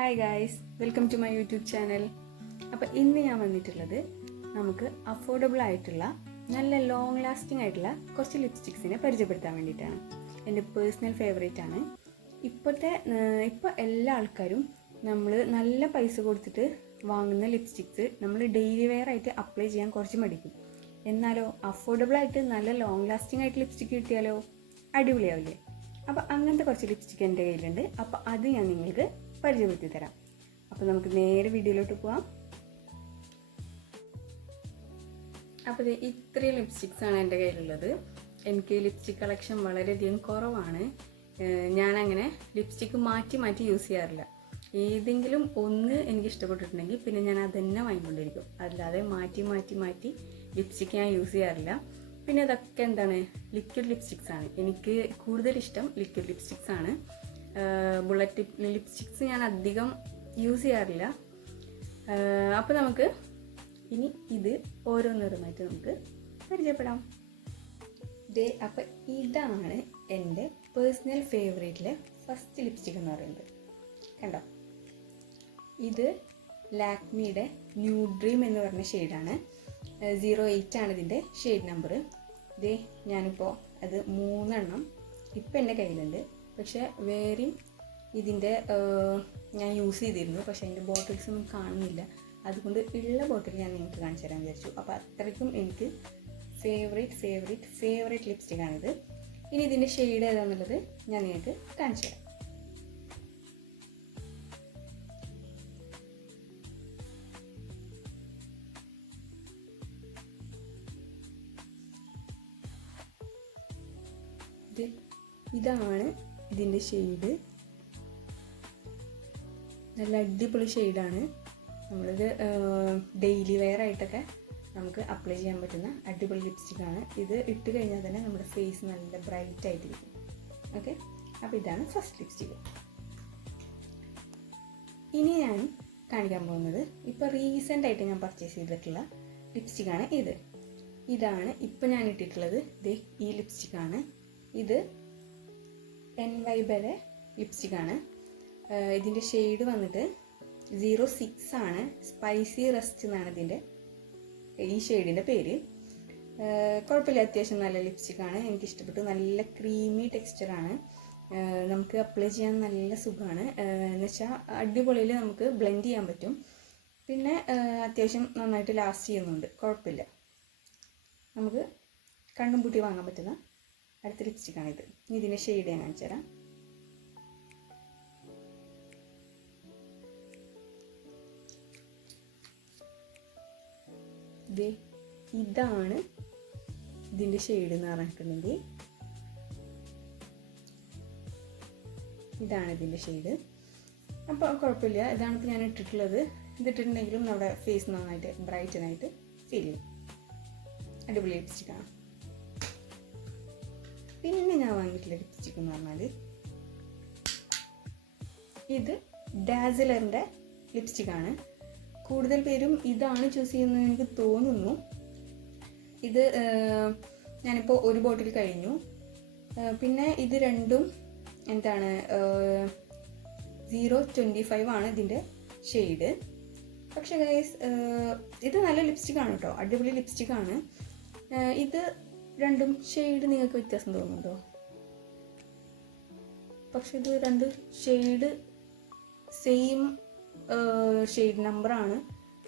Hi guys, welcome to my YouTube channel. അപ്പോൾ ഇന്ന് ഞാൻ വന്നിട്ടുള്ളത് നമുക്ക് അഫോർഡബിൾ ആയിട്ടുള്ള നല്ല ലോങ് ലാസ്റ്റിംഗ് ആയിട്ടുള്ള കുറച്ച് ലിപ്സ്റ്റിക്സിനെ പരിചയപ്പെടുത്താൻ വേണ്ടിയിട്ടാണ്. എൻ്റെ പേഴ്സണൽ ഫേവറേറ്റ് ആണ്. ഇപ്പോൾ എല്ലാ ആൾക്കാരും നമ്മൾ നല്ല പൈസ കൊടുത്തിട്ട് വാങ്ങുന്ന ലിപ്സ്റ്റിക്സ് നമ്മൾ ഡെയിലി വെയർ ആയിട്ട് അപ്ലൈ ചെയ്യാൻ കുറച്ച് മടിക്കും. എന്നാലോ അഫോർഡബിൾ ആയിട്ട് നല്ല ലോങ് ലാസ്റ്റിംഗ് ആയിട്ട് ലിപ്സ്റ്റിക്ക് കിട്ടിയാലോ അടിപൊളിയാവില്ലേ? അപ്പോൾ അങ്ങനത്തെ കുറച്ച് ലിപ്സ്റ്റിക്ക് എൻ്റെ കയ്യിലുണ്ട്. അപ്പോൾ അത് ഞാൻ നിങ്ങൾക്ക് പരിചയപ്പെടുത്തി തരാം. അപ്പോൾ നമുക്ക് നേരെ വീഡിയോയിലോട്ട് പോവാം. അപ്പോൾ ഇത്രയും ലിപ്സ്റ്റിക്സാണ് എൻ്റെ കയ്യിലുള്ളത്. എനിക്ക് ലിപ്സ്റ്റിക് കളക്ഷൻ വളരെയധികം കുറവാണ്. ഞാനങ്ങനെ ലിപ്സ്റ്റിക്ക് മാറ്റി മാറ്റി യൂസ് ചെയ്യാറില്ല. ഏതെങ്കിലും ഒന്ന് എനിക്ക് ഇഷ്ടപ്പെട്ടിട്ടുണ്ടെങ്കിൽ പിന്നെ ഞാൻ അതന്നെ വാങ്ങിക്കൊണ്ടിരിക്കും. അല്ലാതെ മാറ്റി മാറ്റി മാറ്റി ലിപ്സ്റ്റിക്ക് ഞാൻ യൂസ് ചെയ്യാറില്ല. പിന്നെ അതൊക്കെ എന്താണ്, ലിക്വിഡ് ലിപ്സ്റ്റിക്സ് ആണ്. എനിക്ക് കൂടുതൽ ഇഷ്ടം ലിക്വിഡ് ലിപ്സ്റ്റിക്സ് ആണ്. ബുള്ളറ്റ് ലിപ്സ്റ്റിക്സ് ഞാൻ അധികം യൂസ് ചെയ്യാറില്ല. അപ്പോൾ നമുക്ക് ഇനി ഇത് ഓരോന്നോരോന്നായിട്ട് നമുക്ക് പരിചയപ്പെടാം. അപ്പോൾ ഇതാണ് എൻ്റെ പേഴ്സണൽ ഫേവറേറ്റിലെ ഫസ്റ്റ് ലിപ്സ്റ്റിക് എന്ന് പറയുന്നത്. കണ്ടോ, ഇത് ലാക്മിയുടെ ന്യൂ ഡ്രീം എന്ന് പറഞ്ഞ ഷെയ്ഡാണ്. 08 ആണ് ഇതിൻ്റെ ഷെയ്ഡ് നമ്പർ. ഞാനിപ്പോൾ അത് 3 എണ്ണം ഇപ്പം എൻ്റെ കയ്യിലുണ്ട്. പക്ഷേ വേറെയും ഇതിൻ്റെ ഞാൻ യൂസ് ചെയ്തിരുന്നു. പക്ഷേ അതിൻ്റെ ബോട്ടിൽസ് ഒന്നും കാണുന്നില്ല. അതുകൊണ്ട് ഉള്ള ബോട്ടിൽ ഞാൻ നിങ്ങൾക്ക് കാണിച്ചു തരാൻ വിചാരിച്ചു. അപ്പോൾ അത്രയ്ക്കും എനിക്ക് ഫേവറേറ്റ് ലിപ്സ്റ്റിക്കാണിത്. ഇനി ഇതിൻ്റെ ഷെയ്ഡ് ഏതാണെന്നുള്ളത് ഞാൻ നിങ്ങൾക്ക് കാണിച്ചു തരാം. ഇതാണ് ഇതിൻ്റെ ഷെയ്ഡ്. നല്ല അടിപൊളി ഷെയ്ഡാണ്. നമ്മളിത് ഡെയിലി വെയർ ആയിട്ടൊക്കെ നമുക്ക് അപ്ലൈ ചെയ്യാൻ പറ്റുന്ന അടിപൊളി ലിപ്സ്റ്റിക്കാണ്. ഇത് ഇട്ട് കഴിഞ്ഞാൽ തന്നെ നമ്മുടെ ഫേസ് നല്ല ബ്രൈറ്റ് ആയിട്ടിരിക്കും. ഓക്കെ, അപ്പോൾ ഇതാണ് ഫസ്റ്റ് ലിപ്സ്റ്റിക്ക്. ഇനി ഞാൻ കാണിക്കാൻ പോകുന്നത് ഇപ്പോൾ റീസെൻ്റ് ആയിട്ട് ഞാൻ പർച്ചേസ് ചെയ്തിട്ടുള്ള ലിപ്സ്റ്റിക്കാണ്. ഇതാണ് ഇപ്പം ഞാൻ ഇട്ടിട്ടുള്ളത്. ഈ ലിപ്സ്റ്റിക്കാണ്. ഇത് NYBയുടെ ലിപ്സ്റ്റിക്കാണ്. ഇതിൻ്റെ ഷെയ്ഡ് വന്നിട്ട് 06 ആണ്. സ്പൈസി റസ്റ്റ് എന്നാണ് ഈ ഷെയ്ഡിൻ്റെ പേര്. കുഴപ്പമില്ല, അത്യാവശ്യം നല്ല ലിപ്സ്റ്റിക്കാണ്. എനിക്കിഷ്ടപ്പെട്ടു. നല്ല ക്രീമി ടെക്സ്ചറാണ്. നമുക്ക് അപ്ലൈ ചെയ്യാൻ നല്ല സുഖമാണ്. എന്ന് വെച്ചാൽ അടിപൊളിയിൽ നമുക്ക് ബ്ലെൻഡ് ചെയ്യാൻ പറ്റും. പിന്നെ അത്യാവശ്യം നന്നായിട്ട് ലാസ്റ്റ് ചെയ്യുന്നുണ്ട്. കുഴപ്പമില്ല. നമുക്ക് കണ്ണും പൂട്ടി വാങ്ങാൻ പറ്റുന്ന അടുത്ത ലിപ്സ്റ്റിക്കാണിത്. ഇനി ഇതിൻ്റെ ഷെയ്ഡ് ഞാൻ കാണിച്ചു തരാം. ഇതാണ് ഇതിൻ്റെ ഷെയ്ഡ് എന്ന് പറഞ്ഞിട്ടുണ്ടെങ്കിൽ ഇതാണ് ഇതിൻ്റെ ഷെയ്ഡ്. അപ്പോൾ കുഴപ്പമില്ല. ഇതാണ് ഇപ്പോൾ ഞാൻ ഇട്ടിട്ടുള്ളത്. ഇതിട്ടിട്ടുണ്ടെങ്കിലും നമ്മുടെ ഫേസ് നന്നായിട്ട് ബ്രൈറ്റനായിട്ട് ഫീൽ ചെയ്യും. അടിപൊളി ലിപ്സ്റ്റിക്കാണ്. പിന്നെ ഞാൻ വാങ്ങിയിട്ടുള്ള ലിപ്സ്റ്റിക് എന്ന് പറഞ്ഞാൽ ഇത് ഡാസിലറിൻ്റെ ലിപ്സ്റ്റിക്കാണ്. കൂടുതൽ പേരും ഇതാണ് ചൂസ് ചെയ്യുന്നത് എനിക്ക് തോന്നുന്നു. ഇത് ഞാനിപ്പോൾ ഒരു ബോട്ടിൽ കഴിഞ്ഞു. പിന്നെ ഇത് രണ്ടും എന്താണ് 025 ആണ് ഇതിൻ്റെ ഷെയ്ഡ്. പക്ഷേ ഗൈസ്, ഇത് നല്ല ലിപ്സ്റ്റിക്കാണ് കേട്ടോ. അടിപൊളി ലിപ്സ്റ്റിക്കാണ്. ഇത് രണ്ടും ഷെയ്ഡ് നിങ്ങൾക്ക് വ്യത്യാസം തോന്നുന്നുണ്ടോ? പക്ഷെ ഇത് രണ്ട് ഷെയ്ഡ് സെയിം ഷെയ്ഡ് നമ്പറാണ്.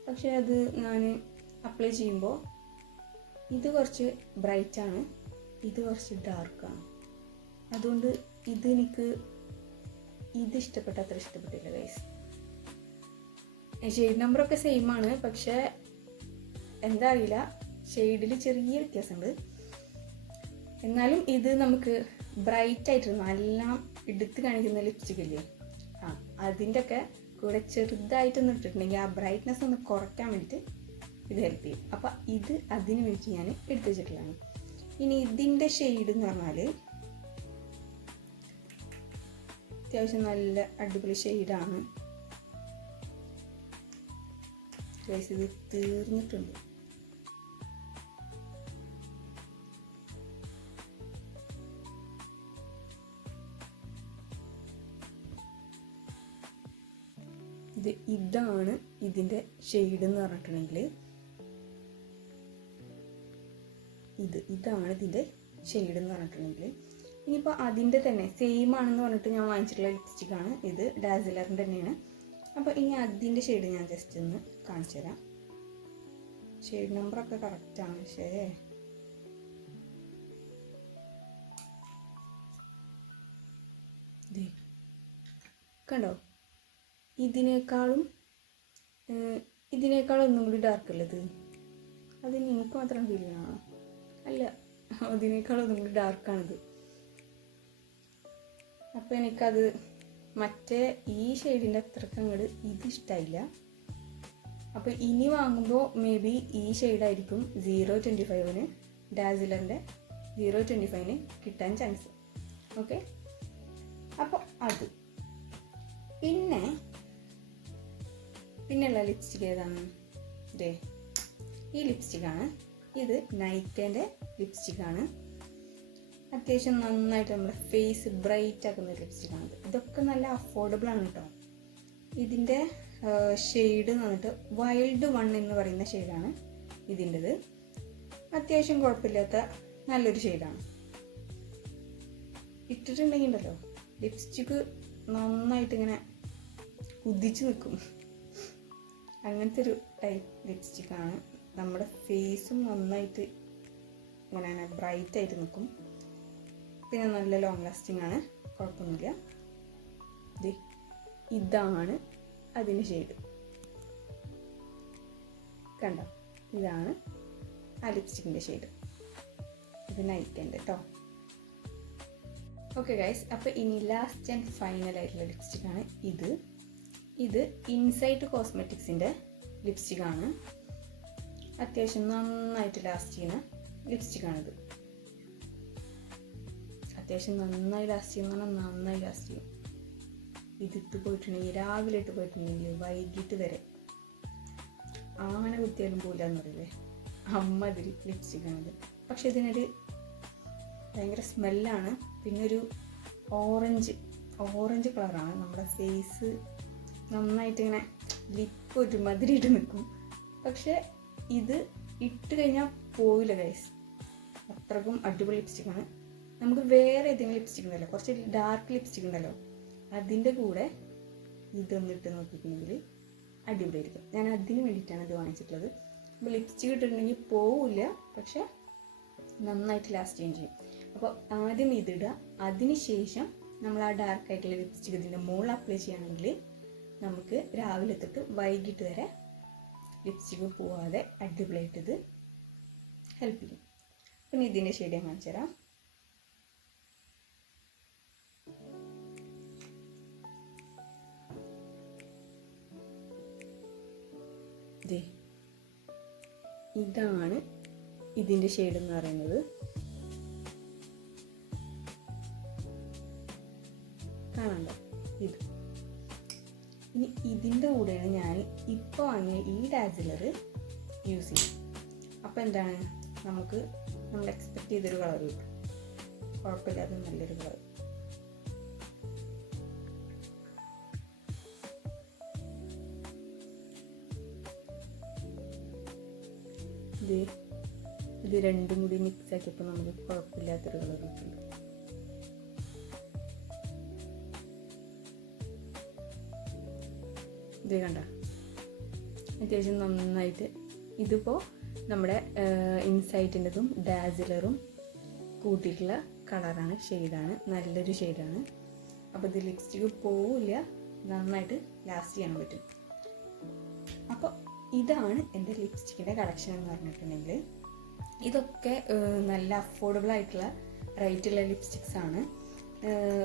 പക്ഷെ അത് ഞാൻ അപ്ലൈ ചെയ്യുമ്പോൾ ഇത് കുറച്ച് ബ്രൈറ്റാണ്, ഇത് കുറച്ച് ഡാർക്കാണ്. അതുകൊണ്ട് ഇത് അത്ര ഇഷ്ടപ്പെട്ടില്ല ഗൈസ്. ഷെയ്ഡ് നമ്പറൊക്കെ സെയിം ആണ്. പക്ഷേ എന്താ അറിയില്ല, ഷെയ്ഡിൽ ചെറിയ വ്യത്യാസമുണ്ട്. എന്നാലും ഇത് നമുക്ക് ബ്രൈറ്റ് ആയിട്ട് നല്ല എടുത്ത് കാണിക്കുന്ന ലിപ്സ്റ്റിക് ഇല്ലേ, അതിൻ്റെ ഒക്കെ കൂടെ ചെറുതായിട്ടൊന്ന് ഇട്ടിട്ടുണ്ടെങ്കിൽ ആ ബ്രൈറ്റ്നെസ് ഒന്ന് കുറയ്ക്കാൻ വേണ്ടിയിട്ട് ഇത് ഹെൽപ്പ് ചെയ്യും. അപ്പോൾ ഇത് അതിന് വേണ്ടി ഞാൻ എടുത്തു വെച്ചിട്ടുള്ളതാണ്. ഇനി ഇതിൻ്റെ ഷെയ്ഡ് എന്ന് പറഞ്ഞാൽ അത്യാവശ്യം നല്ല അടിപൊളി ഷെയ്ഡാണ്. ഇത് തീർന്നിട്ടുണ്ട്. ഇതാണ് ഇതിൻ്റെ ഷെയ്ഡ് എന്ന് പറഞ്ഞിട്ടുണ്ടെങ്കിൽ ഇതാണ് ഇതിൻ്റെ ഷെയ്ഡ് എന്ന് പറഞ്ഞിട്ടുണ്ടെങ്കിൽ ഇനിയിപ്പോൾ അതിൻ്റെ തന്നെ സെയിം ആണെന്ന് പറഞ്ഞിട്ട് ഞാൻ വാങ്ങിച്ചിട്ടുള്ള ലിപ്സ്റ്റിക്കാണ് ഇത്. ഡാസിലറിൻ്റെ തന്നെയാണ്. അപ്പോൾ ഇനി അതിൻ്റെ ഷെയ്ഡ് ഞാൻ ജസ്റ്റ് ഒന്ന് കാണിച്ചു തരാം. ഷെയ്ഡ് നമ്പറൊക്കെ കറക്റ്റാണ്, പക്ഷേ കണ്ടോ, ഇതിനേക്കാളും ഒന്നും കൂടി ഡാർക്ക് അല്ലത്. അത് നിങ്ങൾക്ക് മാത്രം ഫീൽ ചെയ്യണോ? അല്ല, അതിനേക്കാളും ഒന്നും കൂടി ഡാർക്കാണിത്. അപ്പോൾ എനിക്കത് മറ്റേ ഈ ഷെയ്ഡിൻ്റെ അത്രയ്ക്ക് അങ്ങോട്ട് ഇത് ഇഷ്ടമായില്ല. അപ്പോൾ ഇനി വാങ്ങുമ്പോൾ മേ ബി ഈ ഷെയ്ഡായിരിക്കും 025 ഡാസിലറിൻ്റെ 025 കിട്ടാൻ ചാൻസ്. ഓക്കെ, അപ്പോൾ അത് പിന്നെയുള്ള ലിപ്സ്റ്റിക് ഏതാണ്? ഈ ലിപ്സ്റ്റിക്കാണ്. ഇത് നൈക്കേൻ്റെ ലിപ്സ്റ്റിക്കാണ്. അത്യാവശ്യം നന്നായിട്ട് നമ്മുടെ ഫേസ് ബ്രൈറ്റ് ആക്കുന്ന ലിപ്സ്റ്റിക്കാണ്. ഇതൊക്കെ നല്ല അഫോർഡബിൾ ആണ് കേട്ടോ. ഇതിൻ്റെ ഷെയ്ഡ് എന്ന് പറഞ്ഞിട്ട് വൈൽഡ് 1 എന്ന് പറയുന്ന ഷെയ്ഡാണ് ഇതിൻ്റെത്. അത്യാവശ്യം കുഴപ്പമില്ലാത്ത നല്ലൊരു ഷെയ്ഡാണ്. ഇട്ടിട്ടുണ്ടെങ്കിൽ ഉണ്ടല്ലോ ലിപ്സ്റ്റിക്ക് നന്നായിട്ട് ഇങ്ങനെ കുതിച്ച് നിൽക്കും. അങ്ങനത്തെ ഒരു ടൈപ്പ് ലിപ്സ്റ്റിക്കാണ്. നമ്മുടെ ഫേസും നന്നായിട്ട് ഇങ്ങനെ ബ്രൈറ്റ് ആയിട്ട് നിൽക്കും. പിന്നെ നല്ല ലോങ് ലാസ്റ്റിംഗ് ആണ്, കുഴപ്പമൊന്നുമില്ല. ഇതാണ് അതിന് ഷെയ്ഡ്. കണ്ടോ, ഇതാണ് ആ ലിപ്സ്റ്റിക്കിൻ്റെ ഷെയ്ഡ്. ഇത് നൈക്കേൻ്റെ കേട്ടോ. ഓക്കെ ഗൈസ്, അപ്പോൾ ഇനി ലാസ്റ്റ് ആൻഡ് ഫൈനൽ ആയിട്ടുള്ള ലിപ്സ്റ്റിക്കാണ് ഇത് ഇൻസൈറ്റ് കോസ്മെറ്റിക്സിൻ്റെ ലിപ്സ്റ്റിക്കാണ്. അത്യാവശ്യം നന്നായിട്ട് ലാസ്റ്റ് ചെയ്യുന്ന ലിപ്സ്റ്റിക്കാണിത്. അത്യാവശ്യം നന്നായി ലാസ്റ്റ് ചെയ്യുന്ന നന്നായി ലാസ്റ്റ് ചെയ്യും. ഇതിട്ട് പോയിട്ടുണ്ടെങ്കിൽ രാവിലെ ഇട്ട് പോയിട്ടുണ്ടെങ്കിൽ വൈകിട്ട് വരെ ആന കുത്തിയാലും പോലെന്ന് പറയില്ലേ, അമ്മതിരി ലിപ്സ്റ്റിക്കാണിത്. പക്ഷെ ഇതിനൊരു ഭയങ്കര സ്മെല്ലാണ്. പിന്നെ ഒരു ഓറഞ്ച് കളറാണ്. നമ്മുടെ ഫേസ് നന്നായിട്ട് ഇങ്ങനെ ലിപ്പ് ഒരുമാതിരി ഇട്ട് നിൽക്കും. പക്ഷെ ഇത് ഇട്ട് കഴിഞ്ഞാൽ പോവില്ല ഗൈസ്, അത്രക്കും അടിപൊളി ലിപ്സ്റ്റിക്കാണ്. നമുക്ക് വേറെ ഏതെങ്കിലും ലിപ്സ്റ്റിക് ഉണ്ടല്ലോ, കുറച്ച് ഡാർക്ക് ലിപ്സ്റ്റിക് ഉണ്ടല്ലോ, അതിൻ്റെ കൂടെ ഇതൊന്നിട്ട് നോക്കിയിട്ടുണ്ടെങ്കിൽ അടിപൊളിയായിരിക്കും. ഞാൻ അതിന് വേണ്ടിയിട്ടാണ് ഇത് വാങ്ങിച്ചിട്ടുള്ളത്. അപ്പോൾ ലിപ്സ്റ്റിക് ഇട്ടിട്ടുണ്ടെങ്കിൽ പോവില്ല, പക്ഷെ നന്നായിട്ട് ലാസ്റ്റ് ചെയ്യും. അപ്പോൾ ആദ്യം ഇതിടുക, അതിന് ശേഷം നമ്മൾ ആ ഡാർക്ക് ആയിട്ടുള്ള ലിപ്സ്റ്റിക് ഇതിൻ്റെ മുകളിൽ അപ്ലൈ ചെയ്യുകയാണെങ്കിൽ നമുക്ക് രാവിലെ തൊട്ട് വൈകിട്ട് വരെ ലിപ്സ്റ്റിക് പോവാതെ അടിപൊളിയായിട്ട് ഇത് ഹെൽപ്പ് ചെയ്യും. പിന്നെ ഇതിൻ്റെ ഷെയ്ഡ് ഞാൻ കാണിച്ചു തരാം. ഇതാണ് ഇതിൻ്റെ ഷെയ്ഡ് എന്ന് പറയുന്നത്. കാണണ്ടോ ഇത്? ഇനി ഇതിൻ്റെ കൂടെയാണ് ഞാൻ ഇപ്പോൾ വാങ്ങിയ ഈ ഡാസിലർ യൂസ് ചെയ്യും. അപ്പോൾ എന്താണ്, നമ്മൾ എക്സ്പെക്ട് ചെയ്തൊരു കളർ കിട്ടും. കുഴപ്പമില്ലാതെ നല്ലൊരു കളർ. ഇത് രണ്ടും കൂടി മിക്സ് ആക്കിയപ്പോൾ നമുക്ക് കുഴപ്പമില്ലാത്തൊരു കളർ കിട്ടുന്നുണ്ട്. ഇത് കണ്ട, അത്യാവശ്യം നന്നായിട്ട്. ഇതിപ്പോൾ നമ്മുടെ ഇൻസൈറ്റിൻ്റെതും ഡാസിലറും കൂട്ടിയിട്ടുള്ള കളറാണ്, ഷെയ്ഡാണ്, നല്ലൊരു ഷെയ്ഡാണ്. അപ്പോൾ ഇത് ലിപ്സ്റ്റിക്ക് പോവില്ല, നന്നായിട്ട് ലാസ്റ്റ് ചെയ്യാൻ പറ്റും. അപ്പോൾ ഇതാണ് എൻ്റെ ലിപ്സ്റ്റിക്കിൻ്റെ കളക്ഷൻ എന്ന് പറഞ്ഞിട്ടുണ്ടെങ്കിൽ. ഇതൊക്കെ നല്ല അഫോർഡബിൾ ആയിട്ടുള്ള റേറ്റുള്ള ലിപ്സ്റ്റിക്സ് ആണ്.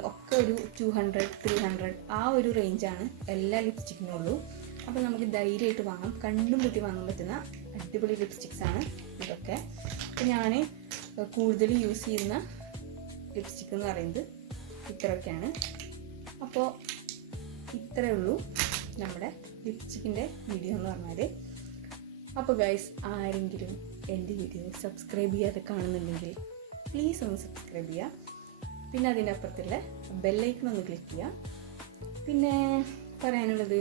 ഒക്കെ ഒരു 200-300 ആ ഒരു റേഞ്ചാണ് എല്ലാ ലിപ്സ്റ്റിക്കിനുള്ളൂ. അപ്പോൾ നമുക്ക് ധൈര്യമായിട്ട് വാങ്ങാം, കണ്ടും കൂട്ടി വാങ്ങാൻ പറ്റുന്ന അടിപൊളി ലിപ്സ്റ്റിക്സ് ആണ് ഇതൊക്കെ. അപ്പോൾ ഞാൻ കൂടുതൽ യൂസ് ചെയ്യുന്ന ലിപ്സ്റ്റിക് എന്ന് പറയുന്നത് ഇത്രയൊക്കെയാണ്. അപ്പോൾ ഇത്രയേ ഉള്ളൂ നമ്മുടെ ലിപ്സ്റ്റിക്കിൻ്റെ വീഡിയോ എന്ന് പറഞ്ഞാൽ. അപ്പോൾ ഗൈസ്, ആരെങ്കിലും എൻ്റെ വീഡിയോ സബ്സ്ക്രൈബ് ചെയ്യാതെ കാണുന്നുണ്ടെങ്കിൽ പ്ലീസ് ഒന്ന് സബ്സ്ക്രൈബ് ചെയ്യുക. പിന്നെ അതിനപ്പുറത്തുള്ള ബെല്ലൈക്കൺ ഒന്ന് ക്ലിക്ക് ചെയ്യുക. പിന്നെ പറയാനുള്ളത്,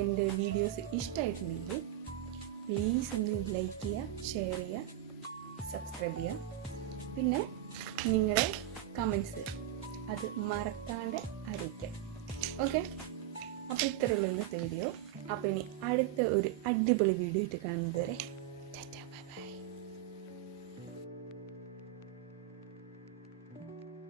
എൻ്റെ വീഡിയോസ് ഇഷ്ടമായിട്ടുണ്ടെങ്കിൽ പ്ലീസ് ഒന്ന് ലൈക്ക് ചെയ്യുക, ഷെയർ ചെയ്യുക, സബ്സ്ക്രൈബ് ചെയ്യുക. പിന്നെ നിങ്ങളുടെ കമൻസ് അത് മറക്കാണ്ട് അറിയിക്കുക. ഓക്കെ, അപ്പോൾ ഇത്രയുള്ള ഇന്നത്തെ വീഡിയോ. അപ്പോൾ ഇനി അടുത്ത ഒരു അടിപൊളി വീഡിയോ ആയിട്ട് കാണുന്നത് വരെ